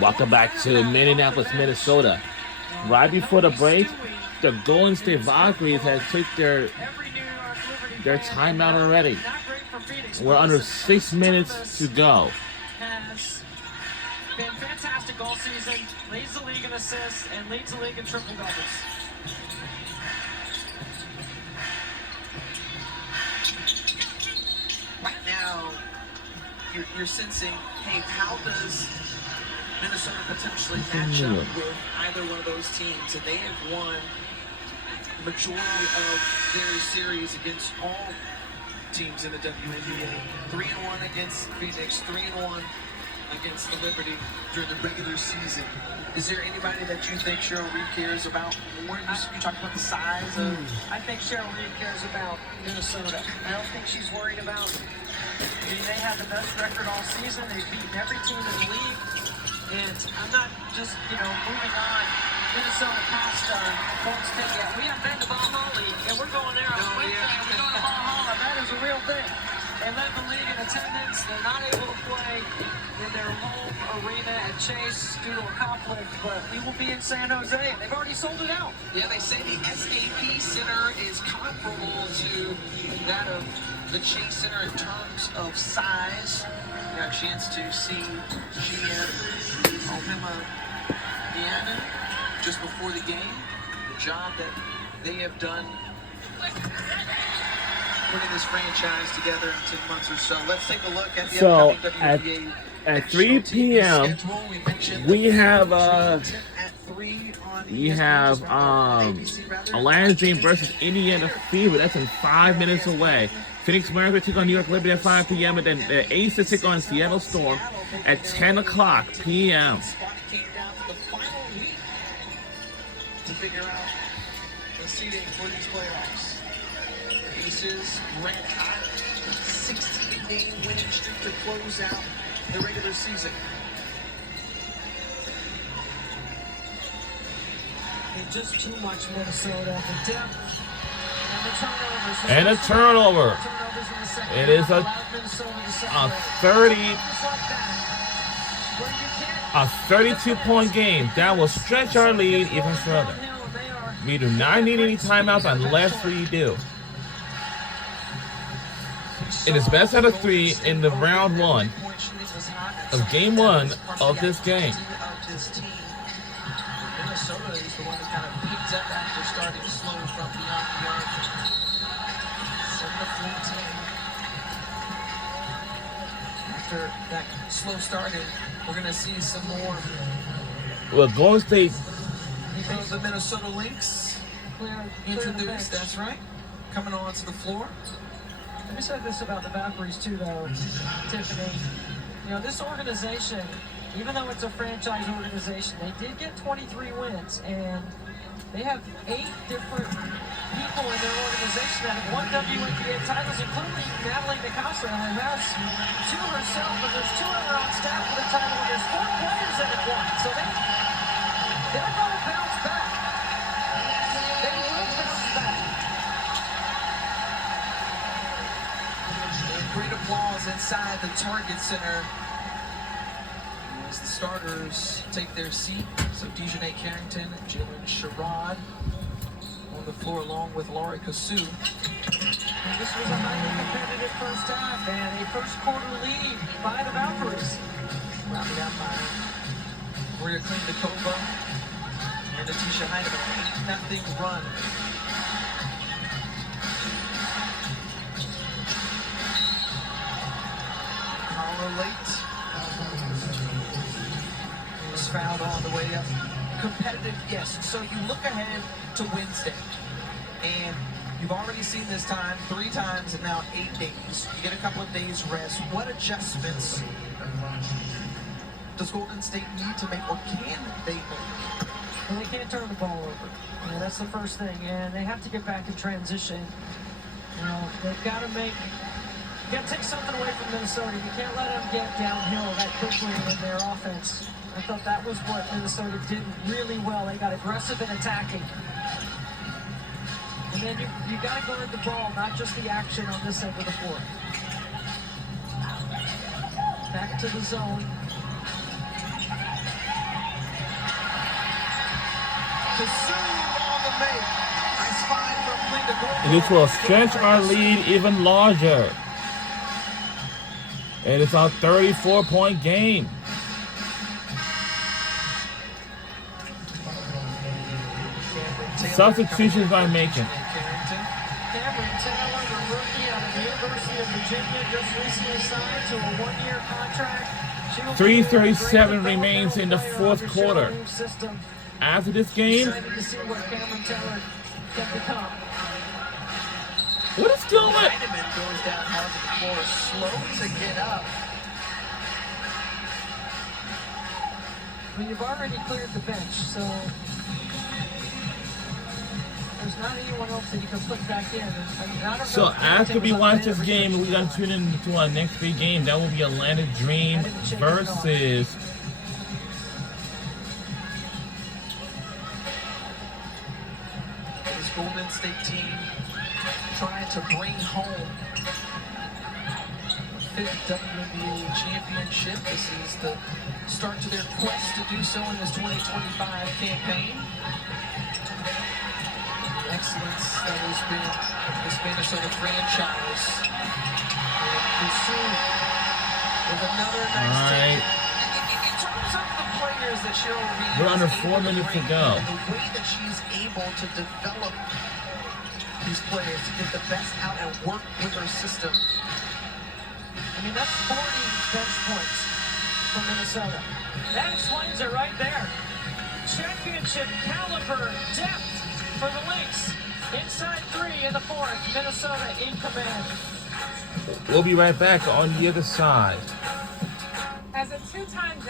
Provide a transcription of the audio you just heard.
Welcome back to Minneapolis, Minnesota. Right before the break, the Golden State Valkyries has took their timeout already. We're under 6 minutes to go. Has been fantastic all season, leads the league in assists, and leads the league in triple doubles. Right now, you're sensing, hey, how does Minnesota potentially match up with either one of those teams? And they have won the majority of their series against all teams in the WNBA. 3-1 against Phoenix, 3-1 against the Liberty during the regular season. Is there anybody that you think Cheryl Reed cares about more? You talked about the size of... I think Cheryl Reed cares about Minnesota. I don't think she's worried about... I mean, they had the best record all season. They've beaten every team in the league. And I'm not just, moving on Minnesota past Golden State yet. We haven't been to Baja League, and we're going there on Wednesday. We're going to Baja. That is a real thing. They led the league in attendance. They're not able to play in their home arena at Chase due to a conflict, but we will be in San Jose, and they've already sold it out. Yeah, they say the SAP Center is comparable to that of the Chase Center in terms of size. We got a chance to see GM Ohima Diana just before the game. The job that they have done putting this franchise together in 10 months or so. Let's take a look at the upcoming WNBA. At 3 p.m. we have Alliance Dream versus Indiana Fever. That's in 5 minutes away. Phoenix Mercury take on New York Liberty at 5 p.m. and then the Aces take on Seattle Storm at 10 o'clock p.m. To figure out the seeding for these playoffs. Aces ran hot, 16-game winning streak to close out the regular season. And just too much Minnesota. The depth and a turnover. It is a 32-point game. That will stretch our lead even further. We do not need any timeouts unless we do. It is best out of 3 in the round 1 of game 1 of this game. Minnesota is the one that kind of picked up after starting slow from beyond the arc. After that slow started, we're going to see some more. Well, Golden State. The Minnesota Lynx introduced, that's right, coming onto the floor. Let me say this about the Valkyries too, though, Tiffany. This organization, even though it's a franchise organization, they did get 23 wins, and they have 8 different people in their organization that have won WNBA titles, including Natalie Nakasa, who has 2 herself, but there's 2 other on staff with a title, and there's 4 players that have won. So they're going to bounce back. They will bounce back. Great applause inside the Target Center as the starters take their seat. So Dejanay Carrington, Jalen Sherrod on the floor along with Laurie Kasu. And this was a highly competitive first half and a first quarter lead by the Valkyries. Rounded out by Maria Klingnikova and Atisha Heinemann. 8-0 run. Carla Late was fouled on the way up. Competitive, yes. So you look ahead to Wednesday, and you've already seen this time 3 times in now 8 days. You get a couple of days rest. What adjustments does Golden State need to make, or can they make? Well, they can't turn the ball over. That's the first thing, and they have to get back in transition. They've got to take something away from Minnesota. You can't let them get downhill that quickly in their offense. I thought that was what Minnesota did really well. They got aggressive in attacking. And then you got to guard the ball, not just the action on this end of the floor. Back to the zone. Kasu on the make. Nice find from Linda Goldberg. And this will stretch our lead even larger. And it's a 34-point game. Substitutions by Macon. Cameron Taylor, the rookie out of the University of Virginia, just recently signed to a one-year contract. She will be a great 3:37 remains in the player fourth on the quarter. Sherwood system. After this game, Excited to see what Cameron Taylor can become. what is going on? Heineman goes down hard to the floor, slow to get up. I mean, you've already cleared the bench, so there's not anyone else that you can put back in. I mean, I don't know So if after we Hamilton was watch on this the game, bench. we're gonna tune into our next big game. That will be Atlanta Dream versus This Golden State team trying to bring home fifth WNBA championship. This is the start to their quest to do so in this 2025 campaign. The excellence that has been this Minnesota franchise. And Kasu with another nice Alright. take. In terms of the players that Cheryl Reed We're under is 4 able to minutes to bring go. in, the way that she's able to develop these players to get the best out and work with her system. I mean, that's 40 bench points for Minnesota. That explains it right there. Championship caliber depth for the Lynx. Inside three in the fourth. Minnesota in command. We'll be right back on the other side. As a two-time